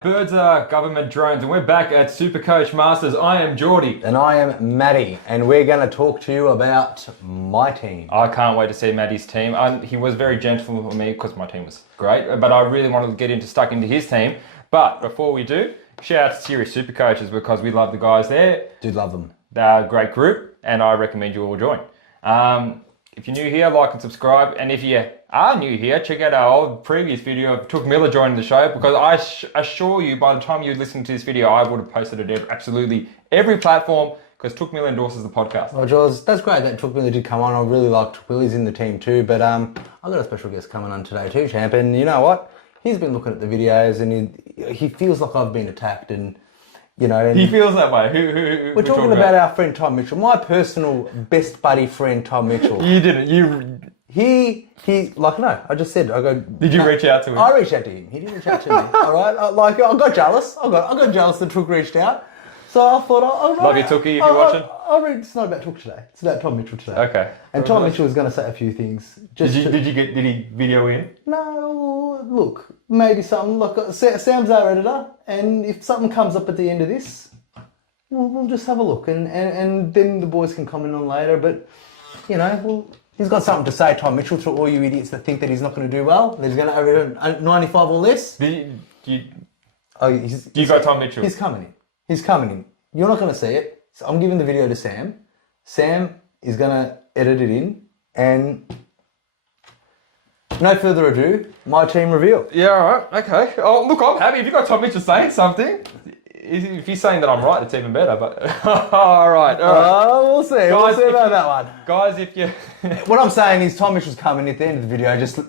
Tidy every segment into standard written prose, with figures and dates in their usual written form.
Birds are government drones, and we're back at Supercoach Masters. I am Geordie. And I am Matty, and we're going to talk to you about my team. I can't wait to see Matty's team. He was very gentle with me because my team was great, but I really wanted to get stuck into his team. But before we do, shout out to Serious Supercoaches because we love the guys there. Do love them. They're a great group, and I recommend you all join. If you're new here, like and subscribe. And if you are new here, check out our old previous video of Took Miller joining the show, because I assure you, by the time you listen to this video, I would have posted it absolutely every platform, because Took Miller endorses the podcast. Well, Jaws, that's great that Took Miller did come on. I really like Took Miller. He's in the team too. But I've got a special guest coming on today too, champ. And you know what? He's been looking at the videos, and he feels like I've been attacked, and you know, he feels that way. Who we're talking about our friend Tom Mitchell, my personal best buddy friend Tom Mitchell. You didn't. He like, no, I just said, I go. Did you reach out to him? I reached out to him. He didn't reach out to me. All right, I got jealous. I got jealous that Took reached out. So I thought, love you, Tookie, if you're watching. It's not about Took today. It's about Tom Mitchell today. Okay. And Tom Mitchell was going to say a few things. Did he video in? No, look, maybe something. Look, Sam's our editor, and if something comes up at the end of this, we'll just have a look, and then the boys can comment on later. But you know, he's got something to say, Tom Mitchell, to all you idiots that think that he's not going to do well. That he's going to over 95 or less. Do you He's got Tom Mitchell? He's coming in. He's coming in. You're not going to see it. So I'm giving the video to Sam. Sam is going to edit it in. And no further ado, my team reveal. Yeah, all right. Okay. Oh, look, I'm happy. If you got Tom Mitchell saying something, if he's saying that I'm right, it's even better. But all right. We'll see. We'll see about that one. Guys, if you... What I'm saying is Tom Mitchell's coming at the end of the video. Just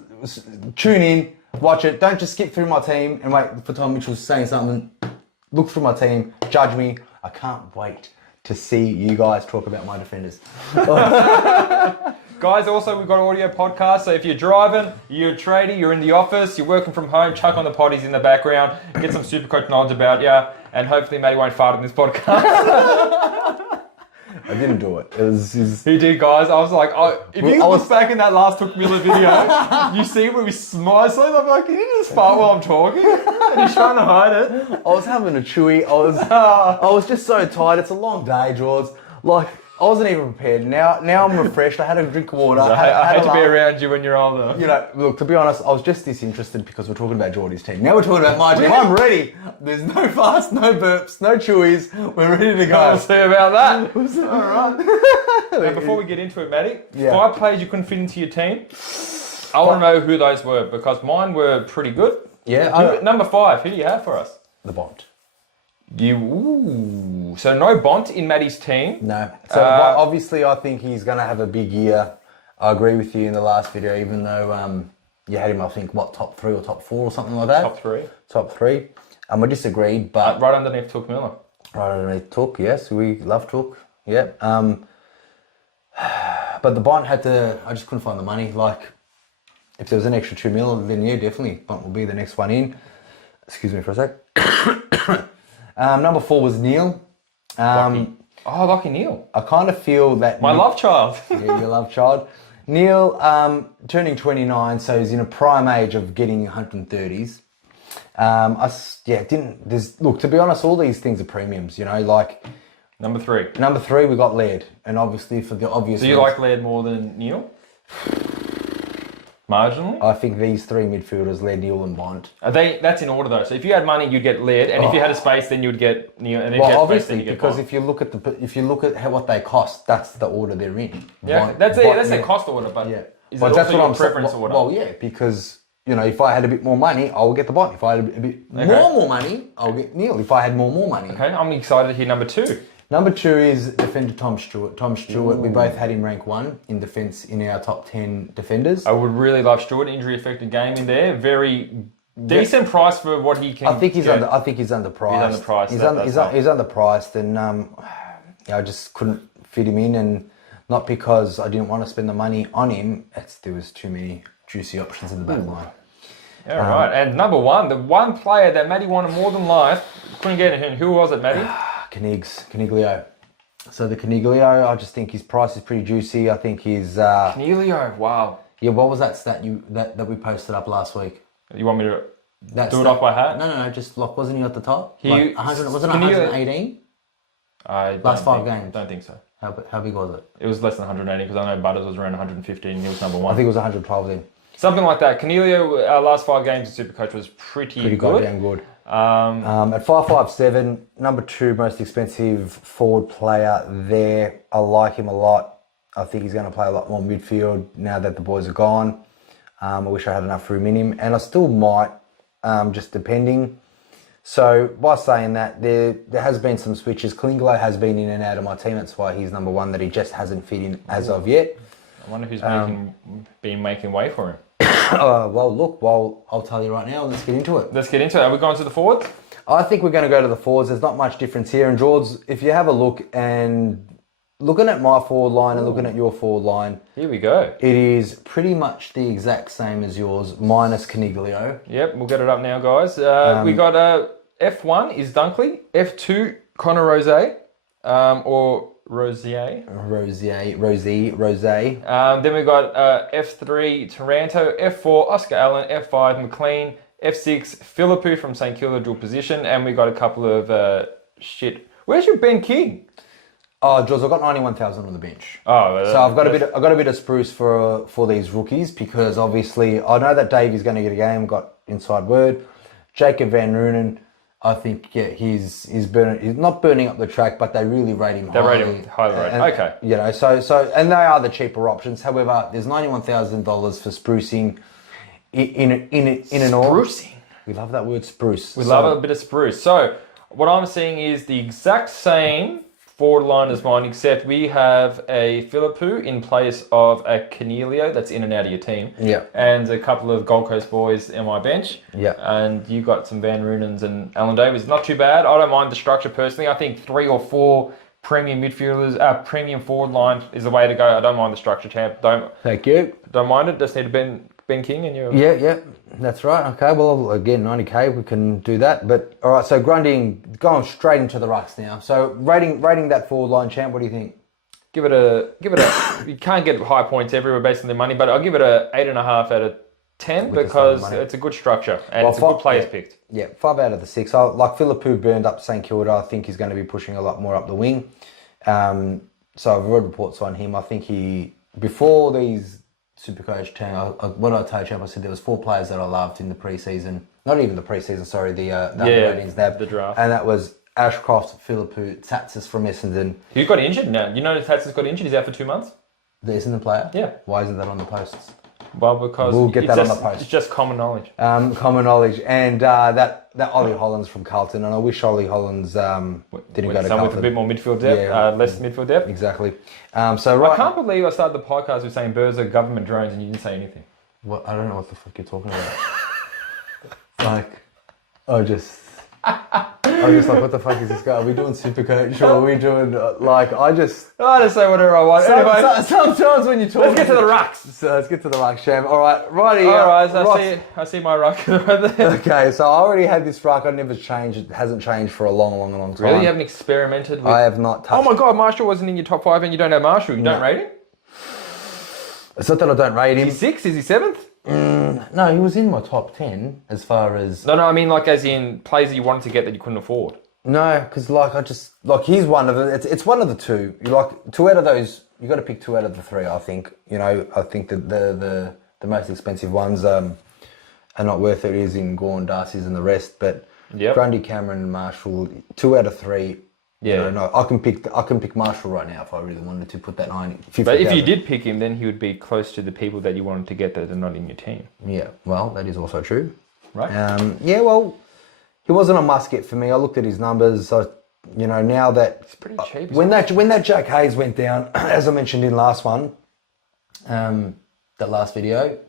tune in, watch it. Don't just skip through my team and wait for Tom Mitchell saying something. Look through my team, judge me. I can't wait to see you guys talk about my defenders. Guys, also, we've got an audio podcast, so if you're driving, you're a tradie, you're in the office, you're working from home, chuck on the potties in the background, get some Supercoach knowledge about you, and hopefully Matty won't fart in this podcast. I didn't do it. He did, guys. I was like, if you look back in that last Took Miller video, you see where we smile. So I'm like, can you just fart while I'm talking? And he's trying to hide it. I was having a chewy. I was just so tired. It's a long day, George. Like, I wasn't even prepared. Now I'm refreshed. I had a drink of water. I hate to be around you when you're older. You know, look, to be honest, I was just disinterested because we're talking about Geordie's team. Now we're talking about my team. I'm ready. There's no farts, no burps, no chewies. We're ready to go. We'll see about that. All right. Now, before we get into it, Matty, Yeah. 5 players you couldn't fit into your team. I want to know who those were, because mine were pretty good. Yeah. Number 5, who do you have for us? The Bont. So no Bont in Matty's team. No. So obviously, I think he's going to have a big year. I agree with you in the last video, even though you had him, I think, top 3 or top 4 or something like that. Top 3. Top 3. I disagreed, but Right underneath Took Miller. Right underneath Took, yes, we love Took. Yep. But the Bont had to. I just couldn't find the money. Like, if there was an extra 2 mil, then yeah, definitely Bont will be the next one in. Excuse me for a sec. Number 4 was Neil. Lucky Neil. I kind of feel that My love child. Yeah, your love child. Neil, turning 29, so he's in a prime age of getting 130s. Look, to be honest, all these things are premiums, you know, like... Number 3, we got Laird, and obviously for the obvious... Do you like Laird more than Neil? Marginally? I think these 3 midfielders, Laird, Neil and Bont. That's in order though. So if you had money, you'd get Laird, and if you had a space, then you'd get Neil. And if you had obviously, space, then you'd get because Bont. if you look at what they cost, that's the order they're in. Yeah, that's their cost order, but yeah. Is but it that's also what your I'm preference saying. order? Well, yeah, because you know, if I had a bit more money, I would get the Bont. If I had a bit more money, I'll get Neil. If I had more money. Okay, I'm excited to hear number 2. Number 2 is defender Tom Stewart. Tom Stewart, we both had him rank 1 in defence in our top 10 defenders. I would really love Stewart. Injury affected game in there. Very decent price for what he can. I think he's get. underpriced. He's underpriced. He's underpriced, and I just couldn't fit him in, and not because I didn't want to spend the money on him. There was too many juicy options in the back line. Yeah, right. And number 1, the one player that Matty wanted more than life, couldn't get him. Who was it, Matty? Caniglio. So the Caniglio, I just think his price is pretty juicy. I think his... Caniglio, wow. Yeah, what was that stat that we posted up last week? You want me to... Do it off by heart? No. Just like, wasn't he at the top? He- Like 100, wasn't it can you- 118? I don't Last 5 think- games. Don't think so. How big was it? It was less than 180 because I know Butters was around 115 and he was number I one. think it was 112 then. Something like that. Cornelio, last 5 games in Supercoach was pretty good. Goddamn good. At 5'7", number 2 most expensive forward player there. I like him a lot. I think he's going to play a lot more midfield now that the boys are gone. I wish I had enough room in him, and I still might, just depending. So by saying that, there has been some switches. Klingler has been in and out of my team. That's why he's number 1, that he just hasn't fit in as of yet. I wonder who's been making way for him. Well, look, I'll tell you right now. Let's get into it. Let's get into it. Are we going to the forwards? I think we're going to go to the forwards. There's not much difference here. And George, if you have a look and looking at my forward line and looking at your forward line, Here we go. it is pretty much the exact same as yours, minus Caniglio. Yep, we'll get it up now, guys. We got F1 is Dunkley, F2 Connor Rose, or Rosier. Rose. Then we got F3 Taranto, F4 Oscar Allen, F5 McLean, F6 Philippou from St Kilda dual position, and we got a couple of shit. Where's your Ben King? Oh, George, I've got 91,000 on the bench. Oh, So I've got a bit of spruce for these rookies, because obviously I know that Davey's going to get a game. Got inside word. Jacob Van Roonen, I think he's not burning up the track, but they really rate him highly. They rate him highly. Okay. You know, so and they are the cheaper options. However, there's $91,000 for sprucing in an all. Sprucing. We love that word, spruce. We love a bit of spruce. So what I'm seeing is the exact same forward line as mine, except we have a Philippou in place of a Cornelio that's in and out of your team. Yeah. And a couple of Gold Coast boys in my bench. Yeah. And you got some Van Roonens and Alan Davis. Not too bad. I don't mind the structure personally. I think 3 or 4 premium midfielders, premium forward line is the way to go. I don't mind the structure, champ. Thank you. Don't mind it. Just need a Ben King and you. Yeah, that's right. Okay, well, again, 90k, we can do that. But all right, so Grundy, going straight into the rucks now. So rating that forward line, champ. What do you think? Give it a. You can't get high points everywhere based on their money, but I'll give it a 8.5 out of 10 because it's a good structure and it's a good players picked. Yeah, 5 out of the 6. I like Philippou burned up St Kilda. I think he's going to be pushing a lot more up the wing. So I've read reports on him. I think before these Supercoach team, what I told you, I said there was 4 players that I loved in the preseason. Not even the preseason, sorry, the ratings tab. The draft. And that was Ashcroft, Philippou, Tatsis from Essendon. He got injured now. You know Tatsis got injured. He's out for 2 months. The Essendon player? Yeah. Why isn't that on the posts? Well, because we'll get that on the post. It's just common knowledge. Common knowledge. And that Ollie Hollands from Carlton. And I wish Ollie Hollands didn't go to Someone Carlton. with a bit more midfield depth, less midfield depth. Exactly. I can't believe I started the podcast with saying birds are government drones and you didn't say anything. Well, I don't know what the fuck you're talking about. I just like, what the fuck is this guy? Are we doing Supercoach or are we doing I just say whatever I want. Anyway, sometimes when you talk, let's get to the rucks. So let's get to the ruck, Sham. All right, righty. All right, I see my ruck right there. Okay, so I already had this ruck. I never changed. It hasn't changed for a long time. Really, you haven't experimented with? I have not touched. Oh my God, Marshall wasn't in your top 5, and you don't have Marshall. You don't rate him? It's not that I don't rate him. Is he 6th? Is he 7th? No, he was in my top 10 as far as... No, I mean as in plays that you wanted to get that you couldn't afford. No, because he's one of the... It's one of the 2. You 2 out of those... You got to pick 2 out of the 3, I think. I think that the most expensive ones are not worth it. It is in Gorn, Darcy's and the rest. But Grundy, Cameron and Marshall, 2 out of 3... Yeah, no, I can pick Marshall right now if I really wanted to put that 50. But if you did pick him, then he would be close to the people that you wanted to get that are not in your team. Yeah, well, that is also true. Right. Well, he wasn't a must get for me. I looked at his numbers. Now that it's pretty cheap. When that Jack Hayes went down, as I mentioned in last one, that last video,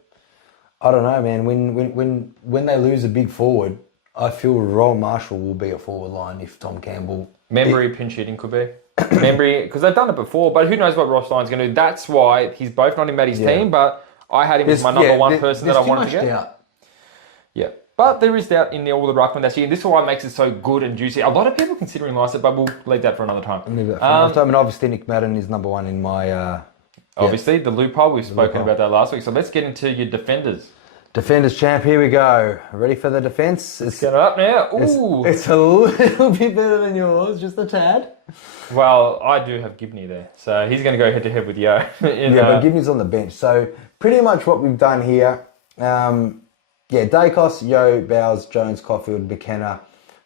I don't know, man. When they lose a big forward, I feel Rowan Marshall will be a forward line if Tom Campbell. Memory pinch hitting could be. Memory, because they've done it before, but who knows what Ross Lyon's going to do. That's why he's both not in Matty's team, but I had him as my number 1 person that I wanted to get. Doubt. Yeah. But there is doubt in all the ruckman this year, and this is why it makes it so good and juicy. A lot of people consider him last, but we'll leave that for another time. And obviously Nick Madden is number 1 in my... Obviously, the loophole, we've spoken about that last week. So let's get into your defenders. Defenders champ, here we go. Ready for the defence? Get it up now. Ooh. It's a little bit better than yours, just a tad. Well, I do have Gibney there, so he's going to go head-to-head with Yo. But Gibney's on the bench. So pretty much what we've done here, Dacos, Yo, Bowes, Jones, Caulfield, McKenna,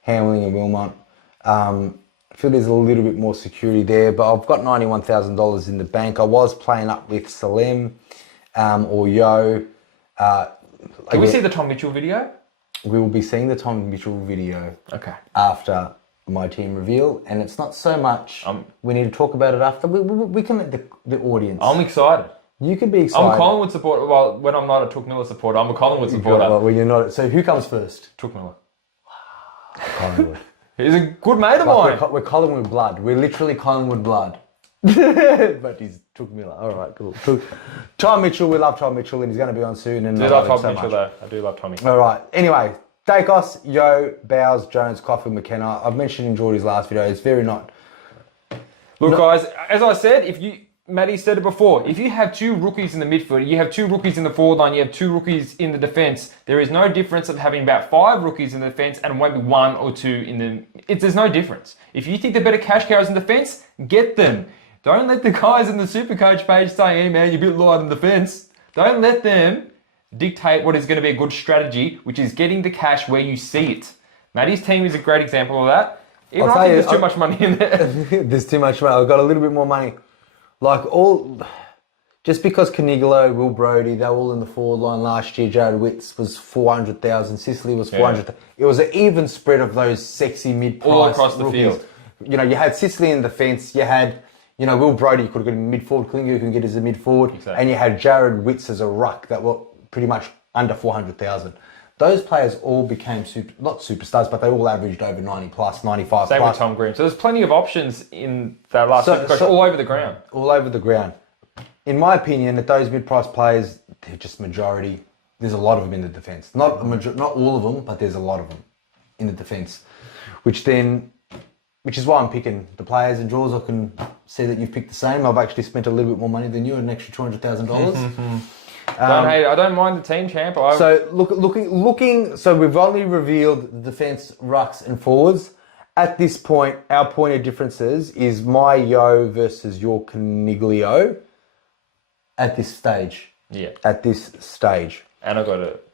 Hamling and Wilmot. I feel there's a little bit more security there, but I've got $91,000 in the bank. I was playing up with Salem or Yo. Can we see the Tom Mitchell video? We will be seeing the Tom Mitchell video after my team reveal, and it's not so much we need to talk about it after. We can let the audience. I'm excited. You can be excited. I'm a Collingwood supporter. Well, when I'm not a Took Miller supporter, I'm a Collingwood supporter. Well, you're not. So who comes first? Took Miller. Collingwood. He's a good mate of mine. We're Collingwood blood. We're literally Collingwood blood. But he's Took Miller. All right, cool. Tom Mitchell, we love Tom Mitchell, and he's going to be on soon. And I do love Tom Mitchell, though. I do love Tommy. All right. Anyway, Dacos, Yo, Bowes, Jones, Caulfield, McKenna. I've mentioned in Geordie's last video. It's very not. Look, guys, as I said, Matty said it before, if you have two rookies in the midfield, you have two rookies in the forward line, you have two rookies in the defence, there is no difference of having about 5 rookies in the defence and maybe 1 or 2 in the... There's no difference. If you think they're better cash cows in defence, get them. Don't let the guys in the Supercoach page say, hey man, you're a bit light in defence. Don't let them dictate what is going to be a good strategy, which is getting the cash where you see it. Matty's team is a great example of that. Even I think there's too much money in there. There's too much money. I've got a little bit more money. Just because Canigolo, Will Brodie, they were all in the forward line last year. Jared Witts was 400,000. Sicily was 400,000. It was an even spread of those sexy mid-price all across the rookies. field. You know, you had Sicily in the defence. You had, Will Brodie, you could have got him mid-forward. Klingo can get as a mid-forward. Exactly. And you had Jared Witts as a ruck that were pretty much under 400,000. Those players all became not superstars, but they all averaged over 90 plus, 95 Same plus. with Tom Green. So there's plenty of options in that last Supercoach all over the ground. All over the ground. In my opinion, that those mid-price players, they're just majority. There's a lot of them in the defence. Not all of them, but there's a lot of them in the defence. Which is why I'm picking the players and draws. I can see that you've picked the same. I've actually spent a little bit more money than you, an extra $200,000. I don't mind the team champ. So looking. So we've only revealed the defence, rucks, and forwards. At this point, our point of differences is my Yo versus your Caniglio. At this stage. Yeah. At this stage. And I got it.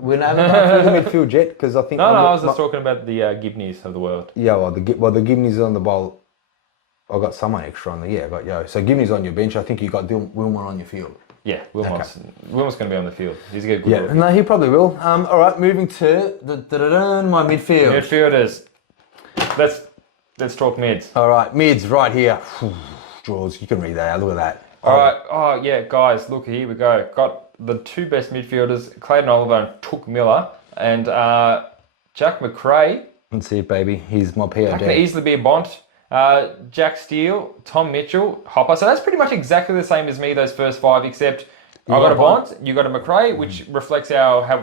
We're not going to the midfield yet because I think. No, I was just talking about the Gibneys of the world. Yeah, the Gibneys on the bowl. I got someone extra on the. Yeah, I got Yo. So Gibneys on your bench. I think you got Wilmot on your field. Yeah, Wilmot's going to be on the field. He's a good. Yeah, no, he probably will. All right, moving to my midfield. Midfielders. Let's talk mids. All right, mids right here. George, you can read that. Look at that. All right. Oh yeah, guys, look here we go. Got the 2 best midfielders, Clayton Oliver and Took Miller, and Jack McRae. Let's see, baby. He's my POD. That can easily be a Bont. Jack Steele, Tom Mitchell, Hopper. So that's pretty much exactly the same as me, those first 5, except I got a Bont, you got a McRae, which reflects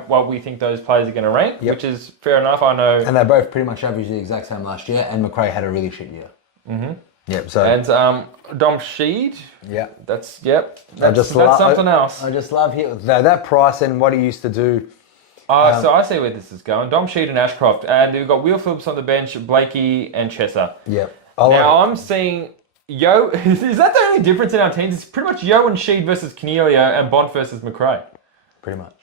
what we think those players are going to rank, which is fair enough, I know. And they both pretty much averaged the exact same last year, and McRae had a really shit year. Mm-hmm. Yep, so... And Dom Sheed. Yeah. That's something else. I just love him. That price and what he used to do. So I see where this is going. Dom Sheed and Ashcroft. And we've got Will Phillips on the bench, Blakey and Chesser. Yep. I'm seeing Yo. Is that the only difference in our teams? It's pretty much Yo and Sheed versus Cornelio and Bont versus McRae. Pretty much.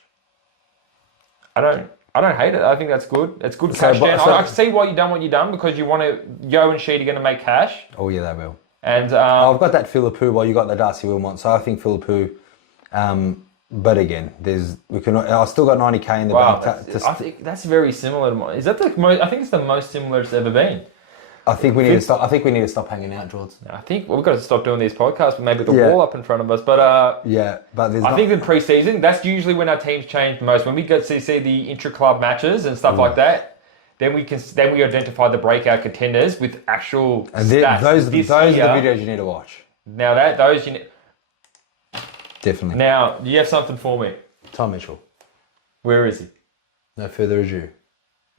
I don't hate it. I think that's good. It's good cash down. I can see why you've done what you've done because you want to. Yo and Sheed are going to make cash. Oh yeah, they will. And I've got that Philippou while you got the Darcy Wilmot, so I think Philippou. But again, I still got 90k in the bank. I think that's very similar to mine. Is that the most? I think it's the most similar it's ever been. I think we need to stop. I think we need to stop hanging out, George. I think we've got to stop doing these podcasts, with maybe the wall up in front of us. But I think in pre-season, that's usually when our teams change the most. When we get to see the intra-club matches and stuff like that, then we identify the breakout contenders with actual stats. Those are the videos you need to watch. Now definitely. Now, do you have something for me? Tom Mitchell. Where is he? No further ado.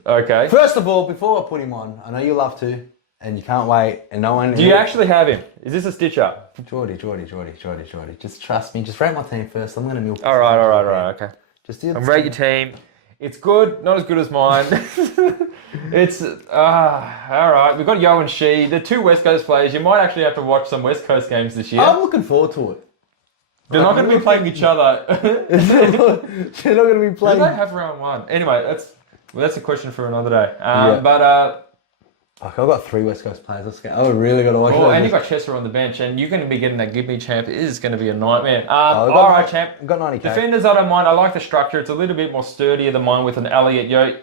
Okay. First of all, before I put him on, I know you love to, and you can't wait, and no one... Do you actually have him? Is this a stitch-up? Geordie. Just trust me. Just rate my team first. I'm going to milk this. All right. Okay. And rate your team. It's good, not as good as mine. It's all right. We've got Yo and She. They're two West Coast players. You might actually have to watch some West Coast games this year. I'm looking forward to it. They're not going to be playing each other. They're not going to be playing. Do they have round one? Anyway, that's a question for another day. I've got 3 West Coast players. I really got to watch it. And you've got Chester on the bench, and you're going to be getting that Give Me Champ. It is going to be a nightmare. All right, champ. I've got 90k. Defenders, I don't mind. I like the structure. It's a little bit more sturdier than mine with an Elliot Yo.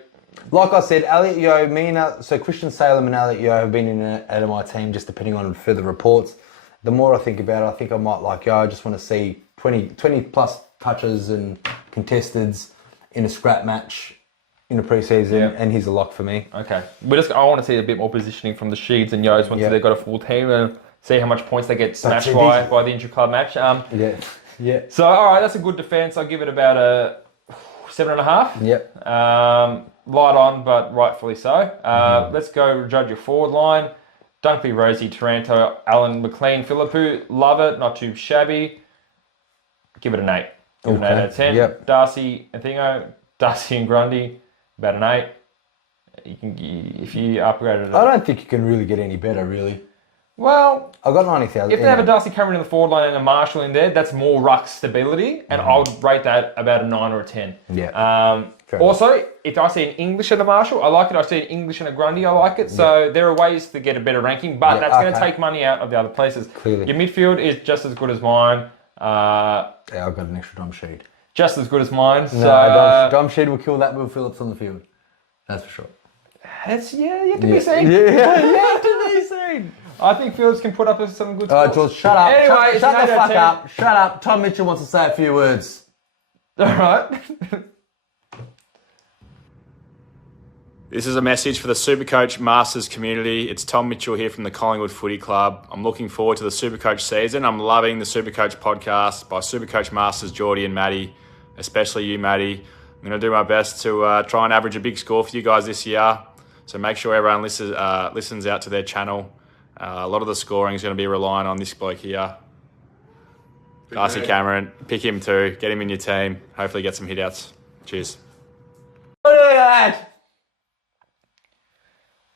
Like I said, Elliot Yo, so Christian Salem and Elliot Yo have been in and out of my team, just depending on further reports. The more I think about it, I think I might like Yo. I just want to see 20 plus touches and contesteds in a scrap match in the preseason, and he's a lock for me. Okay. I want to see a bit more positioning from the Sheeds and Yos once they've got a full team and see how much points they get smashed by the intra-club match. Yeah. So, all right, that's a good defence. I'll give it about a 7.5. Yep. Light on, but rightfully so. Let's go judge your forward line. Dunkley, Rosie, Taranto, Allen, McLean, Philippou. Love it. Not too shabby. Give it an 8. Give it an 8 out of 10. Yep. Darcy and Grundy. About an 8. If you upgrade it. I don't think you can really get any better, really. Well, I've got 90,000. If they have a Darcy Cameron in the forward line and a Marshall in there, that's more ruck stability, and I would rate that about a 9 or a 10. Yeah. Also, if I see an English and a Marshall, I like it. I see an English and a Grundy, I like it. So there are ways to get a better ranking, but that's going to take money out of the other places. Clearly. Your midfield is just as good as mine. I've got an extra Dom Sheed. Just as good as mine. No, Dom Sheed will kill that Will Phillips on the field. That's for sure. That's yet to be seen. Yet to be seen. I think Phillips can put up some good scores. All right, George, shut up. Anyway, shut the fuck up. Shut up. Tom Mitchell wants to say a few words. All right. This is a message for the Supercoach Masters community. It's Tom Mitchell here from the Collingwood Footy Club. I'm looking forward to the Supercoach season. I'm loving the Supercoach podcast by Supercoach Masters, Geordie and Matty, especially you, Matty. I'm going to do my best to try and average a big score for you guys this year. So make sure everyone listens out to their channel. A lot of the scoring is going to be relying on this bloke here. Darcy Cameron. Pick him too. Get him in your team. Hopefully get some hit-outs. Cheers.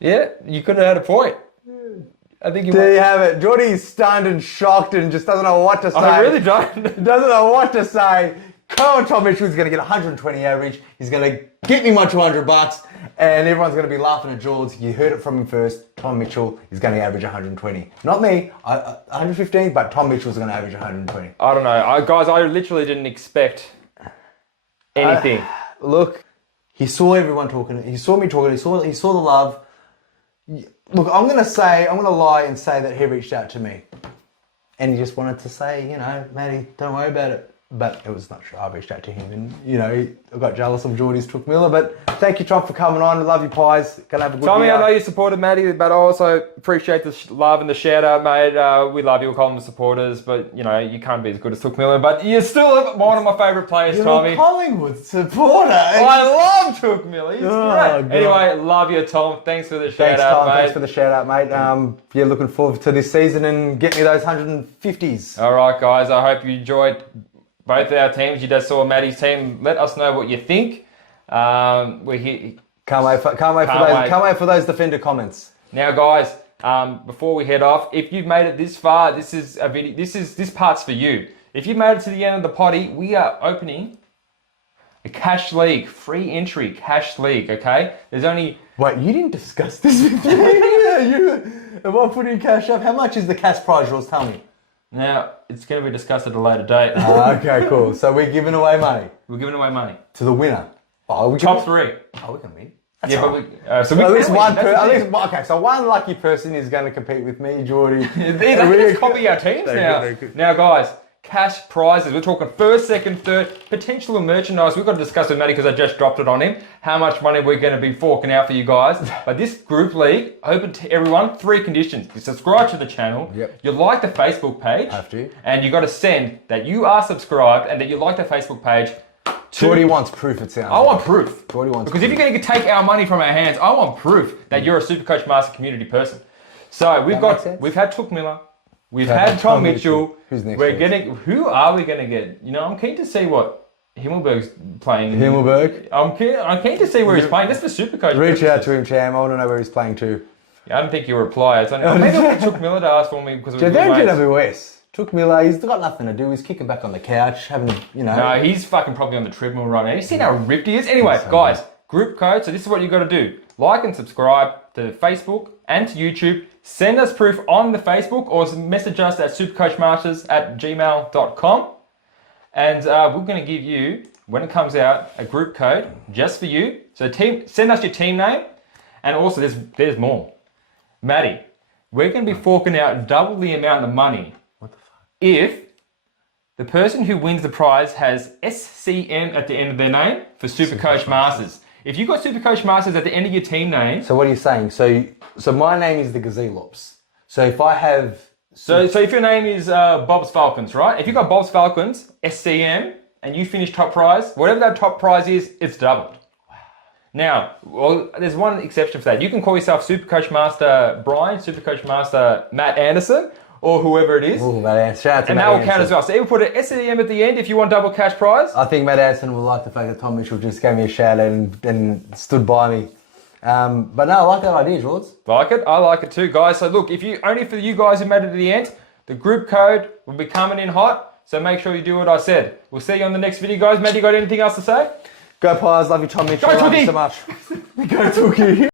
Yeah, you could have had a point. I think There you have it. Geordie's stunned and shocked and just doesn't know what to say. I really don't. Doesn't know what to say. Tom Mitchell's going to get 120 average. He's going to get me my $200, and everyone's going to be laughing at George. You heard it from him first. Tom Mitchell is going to average 120. Not me, 115, but Tom Mitchell's going to average 120. I don't know. Guys, I literally didn't expect anything. Look, he saw everyone talking. He saw me talking. He saw the love. Look, I'm going to lie and say that he reached out to me. And he just wanted to say, Matty, don't worry about it. But it was not true. I reached out to him and, I got jealous of Geordie's Took Miller. But thank you, Tom, for coming on. I love you, Pies. Gonna have a good Tommy, year. I know you supported Matty, but I also appreciate the love and the shout out, mate. We love you, Collingwood supporters, but, you can't be as good as Took Miller. But you're still one of my favourite players, You're Tommy. a Collingwood supporter. I love Took Miller. He's great. God. Anyway, love you, Tom. Thanks for the shout out, Tom. mate. Thanks for the shout out, mate. Looking forward to this season and get me those 150s. All right, guys. I hope you enjoyed both our teams. You just saw Matty's team. Let us know what you think. We're here. Can't wait for those defender comments. Now, guys, before we head off, if you've made it this far, this is a video. This part's for you. If you've made it to the end of the potty, we are opening a cash league, free entry cash league. Okay, there's only. Wait, you didn't discuss this with me. Am I putting cash up? How much is the cash prize, Ross? Tell me. Now, it's going to be discussed at a later date. Okay, cool. So we're giving away money. We're giving away money. To the winner. Top 3. Oh, we're going to win. So one lucky person is going to compete with me, Geordie. They can just copy our teams now. Now, guys, cash prizes. We're talking first, second, third, potential merchandise. We've got to discuss with Matty because I just dropped it on him. How much money we're going to be forking out for you guys. But this group league, open to everyone. 3 conditions. You subscribe to the channel. Yep. You like the Facebook page. Have to. And you got to send that you are subscribed and that you like the Facebook page. Geordie wants proof, it sounds. I want proof. Geordie wants Because if you're going to take our money from our hands, I want proof that you're a Supercoach Master community person. So we've had Took Miller. We've had Tom Mitchell. Who's next? Who are we going to get? I'm keen to see what Himmelberg's playing. Himmelberg. I'm keen to see where he's playing. That's for Supercoach. Reach out to him, Cham. I want to know where he's playing too. Yeah, I don't think he'll reply. It's only, maybe I'll get Took Miller to ask for me because They're in GWS. Took Miller, he's got nothing to do. He's kicking back on the couch, having a, No, he's fucking probably on the treadmill right now. Have you seen how ripped he is? Anyway, guys, group code. So this is what you got to do. Like and subscribe to Facebook and to YouTube. Send us proof on the Facebook or message us at supercoachmasters@gmail.com. And we're going to give you, when it comes out, a group code just for you. So send us your team name. And also, there's more. Matty, we're going to be forking out double the amount of money if the person who wins the prize has SCM at the end of their name for Supercoach Masters. If you've got Supercoach Masters at the end of your team name... So what are you saying? So my name is the Gazelops. So if I have... So if your name is Bob's Falcons, right? If you've got Bob's Falcons, SCM, and you finish top prize, whatever that top prize is, it's doubled. Now, well, there's one exception for that. You can call yourself Supercoach Master Brian, Supercoach Master Matt Anderson, or whoever it is. Ooh, Matt Anderson. Shout out to and Matt that will Anderson. count as well. So even put an SCM at the end if you want double cash prize. I think Matt Anderson will like the fact that Tom Mitchell just gave me a shout out and stood by me. But no, I like that idea, George. Like it? I like it too, guys. So look, only for you guys who made it to the end, the group code will be coming in hot. So make sure you do what I said. We'll see you on the next video, guys. Matt, you got anything else to say? Go Pies, love you Tom Mitchell, Go love Tookie! you so much. Go Tookie.